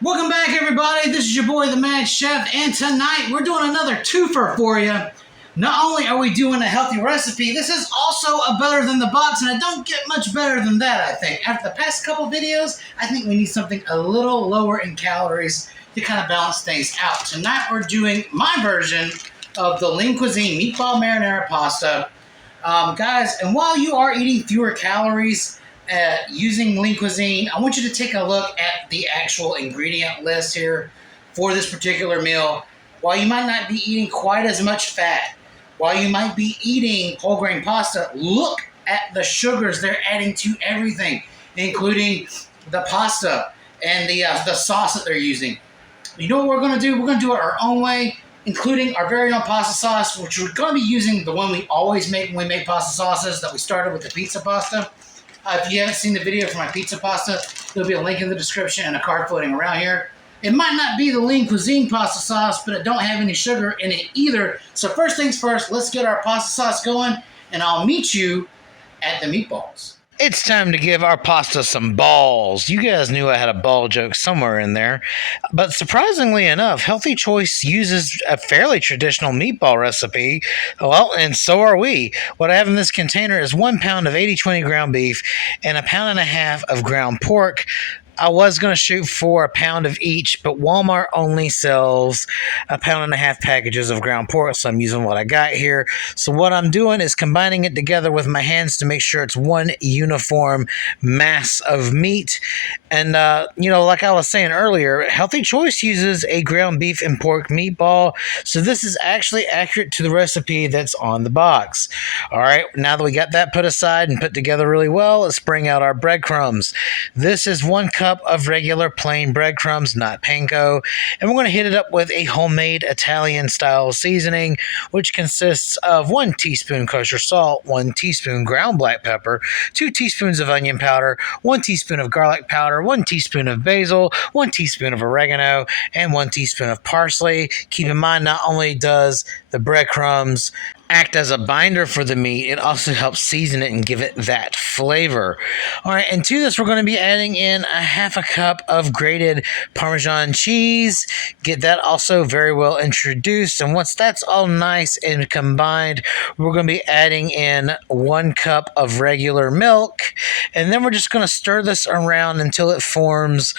Welcome back, everybody. This is your boy, the Mad Chef, and tonight we're doing another twofer for you. Not only are we doing a healthy recipe, this is also a better than the box, and I don't get much better than that, I think. After the past couple videos, I think we need something a little lower in calories to kind of balance things out. Tonight we're doing my version of the Lean Cuisine Meatball Marinara Pasta. Guys, and while you are eating fewer calories, using Lean Cuisine, I want you to take a look at the actual ingredient list here for this particular meal. While you might not be eating quite as much fat, while you might be eating whole grain pasta, look at the sugars they're adding to everything, including the pasta and the sauce that they're using. You know what we're going to do? We're going to do it our own way, including our very own pasta sauce, which we're going to be using the one we always make when we make pasta sauces that we started with the pizza pasta. If you haven't seen the video for my pizza pasta, there'll be a link in the description and a card floating around here. It might not be the Lean Cuisine pasta sauce, but it don't have any sugar in it either. So first things first, let's get our pasta sauce going, and I'll meet you at the meatballs. It's time to give our pasta some balls. You guys knew I had a ball joke somewhere in there. But surprisingly enough, Healthy Choice uses a fairly traditional meatball recipe. Well, and so are we. What I have in this container is 1 pound of 80/20 ground beef and 1.5 pounds of ground pork. I was going to shoot for 1 pound of each, but Walmart only sells 1.5 pound packages of ground pork, so I'm using what I got here. So what I'm doing is combining it together with my hands to make sure it's one uniform mass of meat. And, like I was saying earlier, Healthy Choice uses a ground beef and pork meatball, so this is actually accurate to the recipe that's on the box. All right, now that we got that put aside and put together really well, let's bring out our breadcrumbs. This is 1 cup of regular plain breadcrumbs, not panko, and we're going to hit it up with a homemade Italian style seasoning, which consists of 1 teaspoon kosher salt, 1 teaspoon ground black pepper, 2 teaspoons of onion powder, 1 teaspoon of garlic powder, 1 teaspoon of basil, 1 teaspoon of oregano, and 1 teaspoon of parsley. Keep in mind, not only does the breadcrumbs act as a binder for the meat, it also helps season it and give it that flavor. All right, and to this, we're going to be adding in 1/2 cup of grated Parmesan cheese. Get that also very well introduced. And once that's all nice and combined, we're going to be adding in 1 cup of regular milk. And then we're just going to stir this around until it forms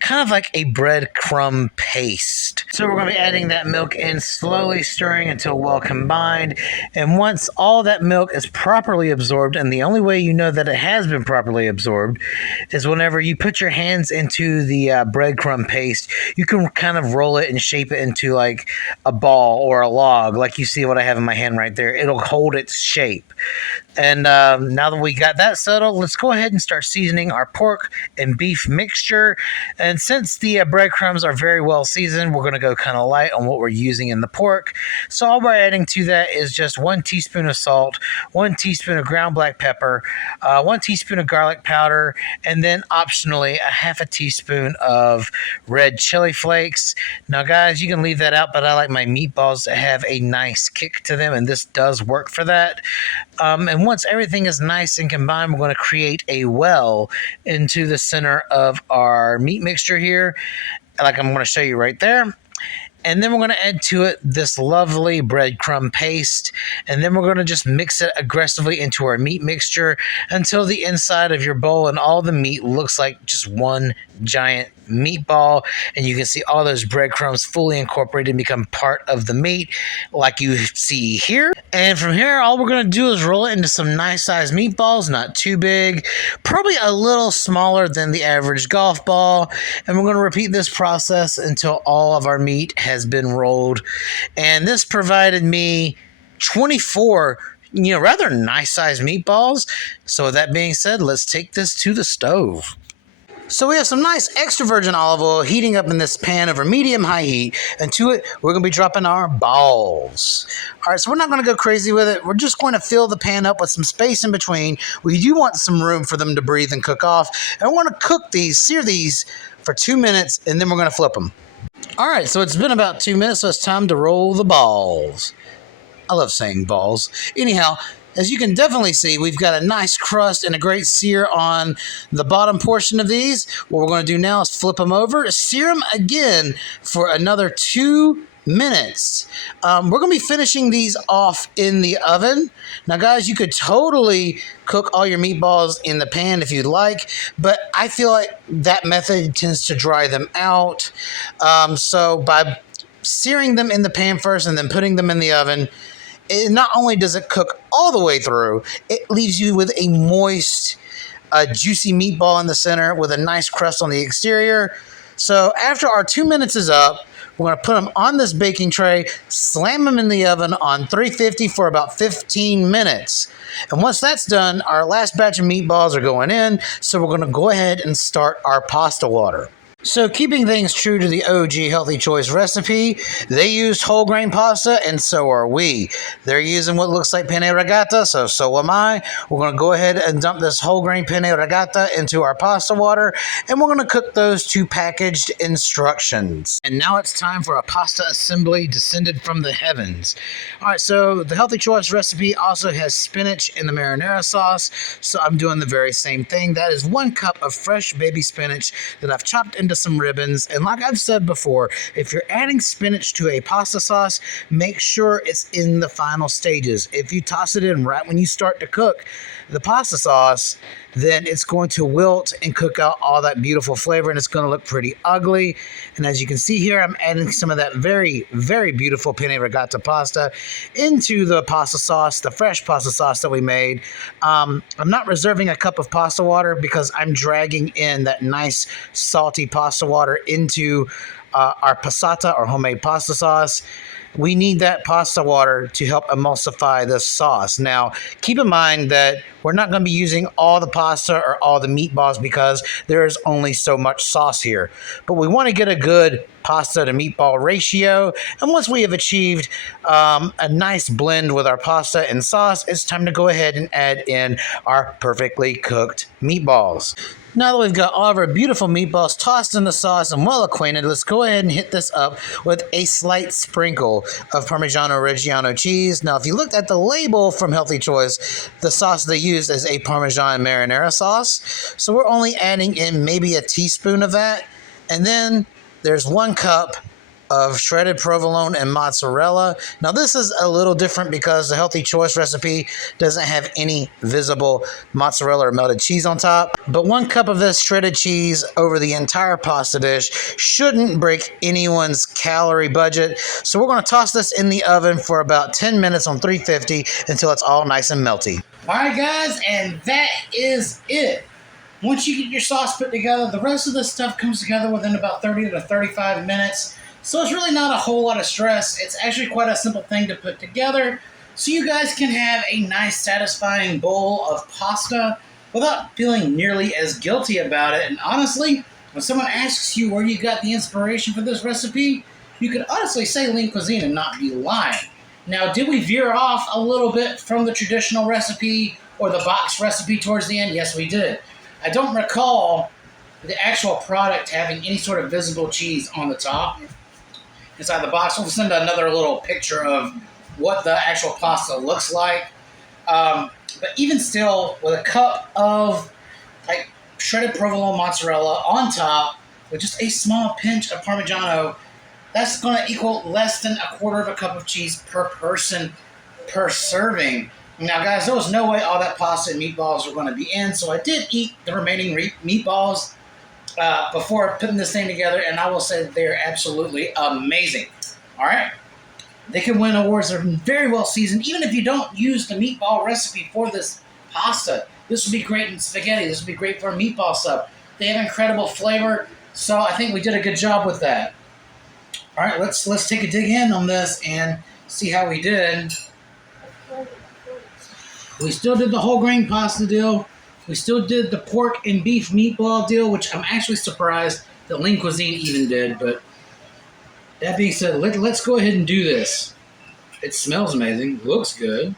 kind of like a breadcrumb paste. So we're going to be adding that milk in, slowly stirring until well combined. And once all that milk is properly absorbed, and the only way you know that it has been properly absorbed is whenever you put your hands into the breadcrumb paste, you can kind of roll it and shape it into like a ball or a log, like you see what I have in my hand right there. It'll hold its shape. And now that we got that settled, let's go ahead and start seasoning our pork and beef mixture. And since the breadcrumbs are very well seasoned, we're going to go kind of light on what we're using in the pork. So all we're adding to that is just 1 teaspoon of salt, 1 teaspoon of ground black pepper, 1 teaspoon of garlic powder, and then optionally 1/2 teaspoon of red chili flakes. Now, guys, you can leave that out, but I like my meatballs to have a nice kick to them, and this does work for that. And once everything is nice and combined, we're going to create a well into the center of our meat mixture here, like I'm going to show you right there. And then we're going to add to it this lovely breadcrumb paste. And then we're going to just mix it aggressively into our meat mixture until the inside of your bowl and all the meat looks like just one giant meatball. And you can see all those breadcrumbs fully incorporated and become part of the meat like you see here. And from here, all we're going to do is roll it into some nice sized meatballs, not too big, probably a little smaller than the average golf ball. And we're going to repeat this process until all of our meat has been rolled. And this provided me 24 rather nice sized meatballs. So with that being said, let's take this to the stove. So we have some nice extra virgin olive oil heating up in this pan over medium-high heat, and to it, we're going to be dropping our balls. All right, so we're not going to go crazy with it. We're just going to fill the pan up with some space in between. We do want some room for them to breathe and cook off, and I want to sear these for 2 minutes, and then we're going to flip them. All right, so it's been about 2 minutes, so it's time to roll the balls. I love saying balls. Anyhow, As you can definitely see, we've got a nice crust and a great sear on the bottom portion of these. What we're going to do now is flip them over, sear them again for another 2 minutes. We're going to be finishing these off in the oven. Now, guys, you could totally cook all your meatballs in the pan if you'd like, but I feel like that method tends to dry them out. So by searing them in the pan first and then putting them in the oven, not only does it cook all the way through, it leaves you with a moist, juicy meatball in the center with a nice crust on the exterior. So after our 2 minutes is up, we're going to put them on this baking tray, slam them in the oven on 350 for about 15 minutes. And once that's done, our last batch of meatballs are going in. So we're going to go ahead and start our pasta water. So keeping things true to the OG Healthy Choice recipe, they used whole grain pasta and so are we. They're using what looks like penne rigata, so am I. We're going to go ahead and dump this whole grain penne rigata into our pasta water, and we're going to cook those to packaged instructions. And now it's time for a pasta assembly descended from the heavens. All right, so the Healthy Choice recipe also has spinach in the marinara sauce, so I'm doing the very same thing. That is 1 cup of fresh baby spinach that I've chopped into some ribbons. And like I've said before, if you're adding spinach to a pasta sauce, make sure it's in the final stages. If you toss it in right when you start to cook the pasta sauce, then it's going to wilt and cook out all that beautiful flavor, and it's going to look pretty ugly. And as you can see here, I'm adding some of that very, very beautiful penne rigata pasta into the pasta sauce, the fresh pasta sauce that we made. I'm not reserving a cup of pasta water because I'm dragging in that nice salty pasta water into our passata or homemade pasta sauce. We need that pasta water to help emulsify the sauce. Now, keep in mind that we're not going to be using all the pasta or all the meatballs because there is only so much sauce here. But we want to get a good pasta to meatball ratio. And once we have achieved a nice blend with our pasta and sauce, it's time to go ahead and add in our perfectly cooked meatballs. Now that we've got all of our beautiful meatballs tossed in the sauce and well acquainted, let's go ahead and hit this up with a slight sprinkle of Parmigiano Reggiano cheese. Now, if you looked at the label from Healthy Choice, the sauce they used is a Parmesan marinara sauce. So we're only adding in maybe a teaspoon of that. And then there's 1 cup of shredded provolone and mozzarella. Now this is a little different because the Healthy Choice recipe doesn't have any visible mozzarella or melted cheese on top. But 1 cup of this shredded cheese over the entire pasta dish shouldn't break anyone's calorie budget. So we're going to toss this in the oven for about 10 minutes on 350 until it's all nice and melty. All right, guys, and that is it. Once you get your sauce put together, the rest of the stuff comes together within about 30 to 35 minutes. So it's really not a whole lot of stress. It's actually quite a simple thing to put together so you guys can have a nice, satisfying bowl of pasta without feeling nearly as guilty about it. And honestly, when someone asks you where you got the inspiration for this recipe, you could honestly say Lean Cuisine and not be lying. Now, did we veer off a little bit from the traditional recipe or the box recipe towards the end? Yes, we did. I don't recall the actual product having any sort of visible cheese on the top. Inside the box, we'll send another little picture of what the actual pasta looks like. But even still, with a cup of like shredded provolone mozzarella on top, with just a small pinch of Parmigiano, that's going to equal less than 1/4 cup of cheese per person per serving. Now, guys, there was no way all that pasta and meatballs were going to be in, so I did eat the remaining meatballs before putting this thing together, and I will say that they're absolutely amazing. All right? They can win awards. They're very well seasoned. Even if you don't use the meatball recipe for this pasta, this would be great in spaghetti. This would be great for a meatball sub. They have incredible flavor, so I think we did a good job with that. All right, let's take a dig in on this and see how we did. We still did the whole grain pasta deal. We still did the pork and beef meatball deal, which I'm actually surprised that Lean Cuisine even did. But that being said, let's go ahead and do this. It smells amazing. Looks good.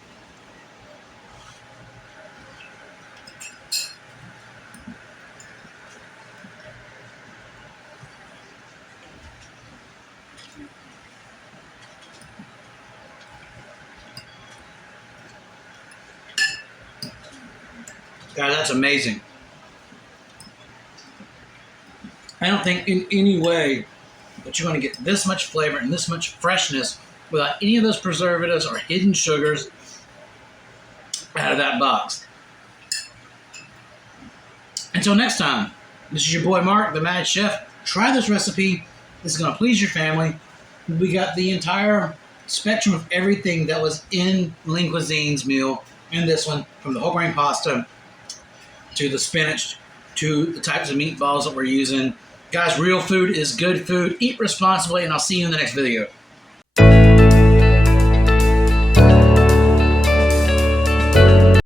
Guys, that's amazing. I don't think in any way that you're going to get this much flavor and this much freshness without any of those preservatives or hidden sugars out of that box. Until next time, this is your boy Mark, the Mad Chef. Try this recipe. This is going to please your family. We got the entire spectrum of everything that was in Lean Cuisine's meal and this one, from the whole grain pasta to the spinach to the types of meatballs that we're using. Guys, real food is good food. Eat responsibly, and I'll see you in the next video.